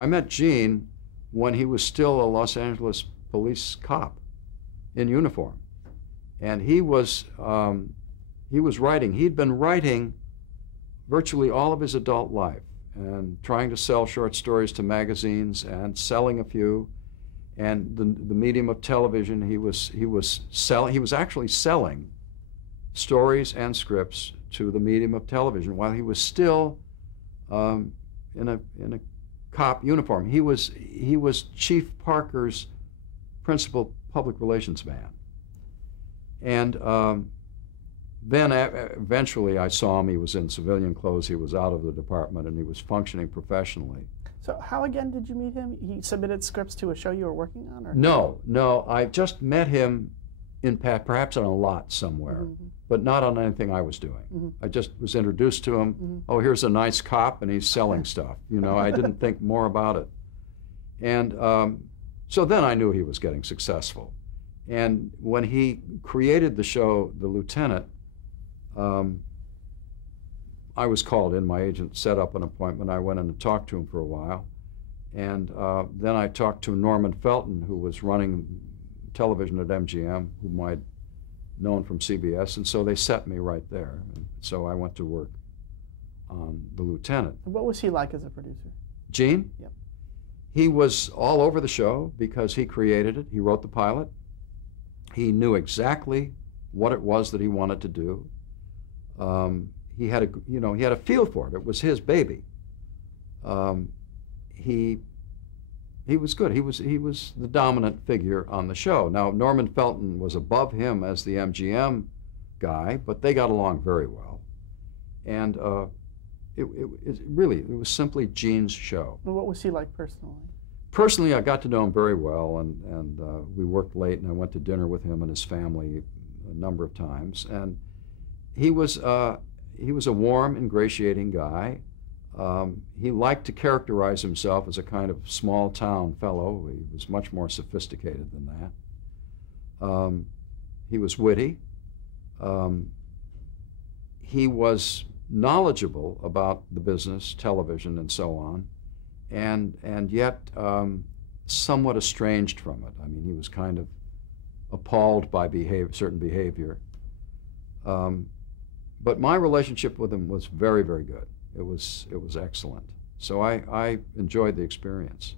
I met Gene when he was still a Los Angeles police cop in uniform, and he was writing. He'd been writing virtually all of his adult life and trying to sell short stories to magazines and selling a few. And the medium of television, he was actually selling stories and scripts to the medium of television while he was still in a cop uniform. He was Chief Parker's principal public relations man. And then eventually I saw him. He was in civilian clothes. He was out of the department, and he was functioning professionally. So how again did you meet him? He submitted scripts to a show you were working on? Or? No. I just met him perhaps on a lot somewhere, but not on anything I was doing. I just was introduced to him. Oh, here's a nice cop, and he's selling stuff. You know, I didn't think more about it. And so then I knew he was getting successful. And when he created the show, The Lieutenant, I was called in. My agent set up an appointment. I went in and talked to him for a while. And then I talked to Norman Felton, who was running television at MGM, whom I'd known from CBS, and so they set me right there. And so I went to work on The Lieutenant. And what was he like as a producer? Gene? Yep. He was all over the show because he created it. He wrote the pilot. He knew exactly what it was that he wanted to do. He had a feel for it. It was his baby. He was good. He was the dominant figure on the show. Now, Norman Felton was above him as the MGM guy, but they got along very well. And it was simply Gene's show. And what was he like personally? Personally, I got to know him very well, and we worked late, and I went to dinner with him and his family a number of times. And he was a warm, ingratiating guy. He liked to characterize himself as a kind of small-town fellow. He was much more sophisticated than that. He was witty. He was knowledgeable about the business, television, and so on, and yet somewhat estranged from it. I mean, he was kind of appalled by certain behavior. But my relationship with him was very, very good. It was excellent. So I enjoyed the experience.